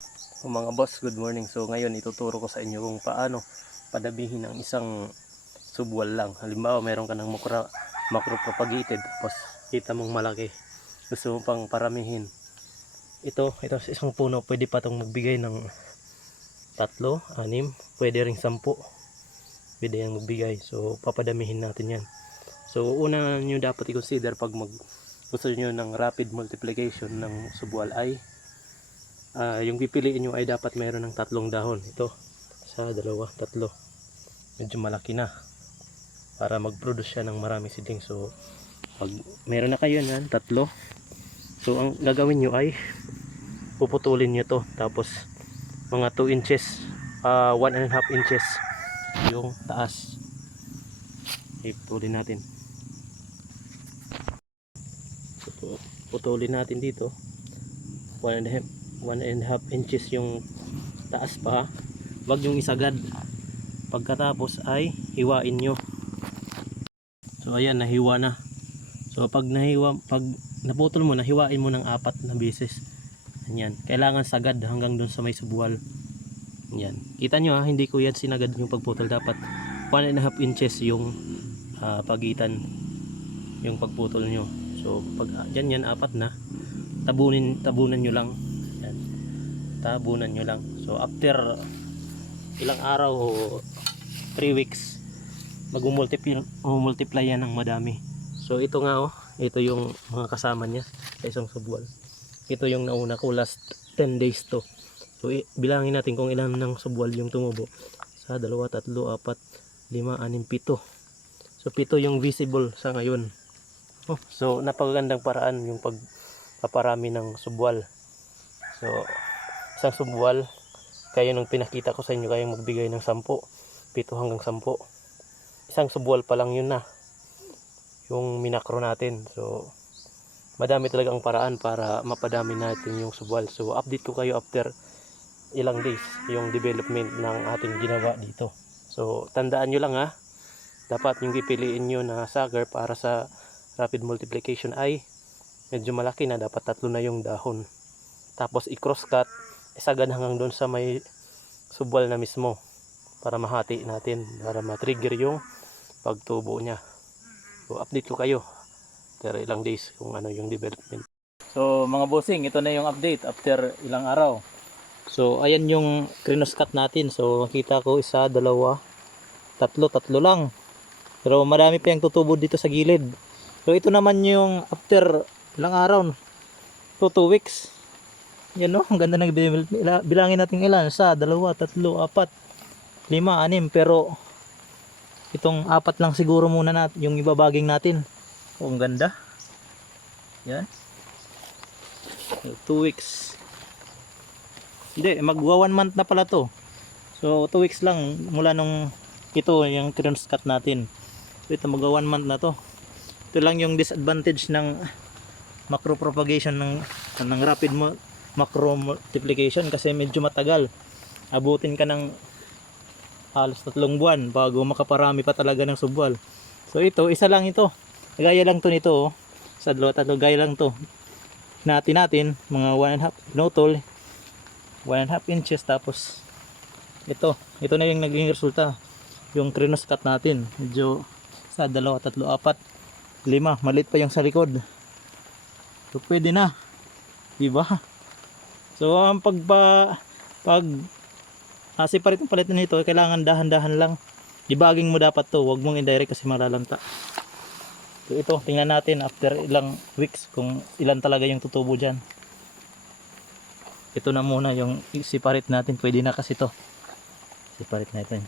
So mga boss, good morning. So ngayon ituturo ko sa inyo kung paano padamihin ang isang subwal lang. Halimbawa meron ka ng macro propagated, tapos kita mong malaki, gusto mo pang paramihin. Ito sa isang puno, pwede pa itong magbigay ng 3, 6, pwede ring 10. Pwede yan magbigay. So papadamihin natin yan. So una nyo dapat i-consider pag gusto nyo ng rapid multiplication ng subwal ay yung pipiliin nyo ay dapat mayroon ng 3 dahon. Ito, 1, 2, 3. Medyo malaki na para mag-produce siya ng maraming seedling. So pag meron na kayo yan, 3, so ang gagawin nyo ay puputulin nyo to, tapos mga 2 inches, 1.5 inches yung taas. Iputulin natin. So, putulin natin dito 1.5 inches yung taas pa. Wag yung isagad. Pagkatapos ay hiwain nyo. So ayan, nahiwa na. So pag naputol mo, nahiwain mo ng 4 na beses. Ayan, kailangan sagad hanggang dun sa may subwal. Ayan, kita nyo hindi ko yan sinagad yung pagputol. Dapat 1.5 inches yung pagitan yung pagputol nyo. So pag yan 4 na, tabunan nyo lang. Ayan, tabunan nyo lang. So after ilang araw o 3 weeks, mag-multiply yan ng madami. So ito nga ito yung mga kasama niya sa isang subwal. Ito yung nauna ko, last 10 days to. So bilangin natin kung ilan ng subwal yung tumubo. 1, 2, 3, 4, 5, 6, 7. So 7 yung visible sa ngayon. So napakagandang paraan yung pagpaparami ng subwal. So isang subwal, kayo nung pinakita ko sa inyo, kayong magbigay ng 10, 7 hanggang 10. Isang subwal pa lang yun na yung minakro natin. So madami talaga ang paraan para mapadami natin yung subwal. So update ko kayo after ilang days yung development ng ating ginawa dito. So tandaan nyo lang dapat yung pipiliin nyo na sucker para sa rapid multiplication ay medyo malaki na, dapat 3 na yung dahon. Tapos i-cross cut, isagad hanggang doon sa may subwal na mismo para mahati natin, para ma-trigger yung pagtubo niya. So update ko kayo after ilang days kung ano yung development. So mga bossing, ito na yung update after ilang araw. So ayan yung cross cut natin. So makita ko 1, 2, 3 lang. Pero marami pa yung tutubo dito sa gilid. So ito naman yung after ilang araw, 2 weeks. Yan ang ganda ng bilangin natin ilan. 1, 2, 3, 4, 5, 6. Pero itong 4 lang siguro muna natin yung ibabaging natin. Ang ganda. Yan. 2 weeks. Hindi, magwa 1 month na pala to. So 2 weeks lang mula nung ito yung cross cut natin. So ito magwa 1 month na to. Ito lang yung disadvantage ng macro propagation ng rapid macro multiplication, kasi medyo matagal. Abutin ka ng halos 3 buwan bago makaparami pa talaga ng subwal. So ito, isa lang ito. Gaya lang to nito. 1, 2, 3, gaya lang to. Natin mga 1.5 pinutol, 1.5 inches, tapos ito na yung naging resulta, yung cross cut natin. Medyo 1, 2, 3, 4, 5, maliit pa yung sa likod. So pwede na, diba? So ang separate ng palitan nito, kailangan dahan-dahan lang. Dibaging mo dapat to, wag mong indirect kasi malalanta. So ito, tingnan natin after ilang weeks kung ilan talaga yung tutubo dyan. Ito na muna yung separate natin, pwede na kasi to. Separate natin.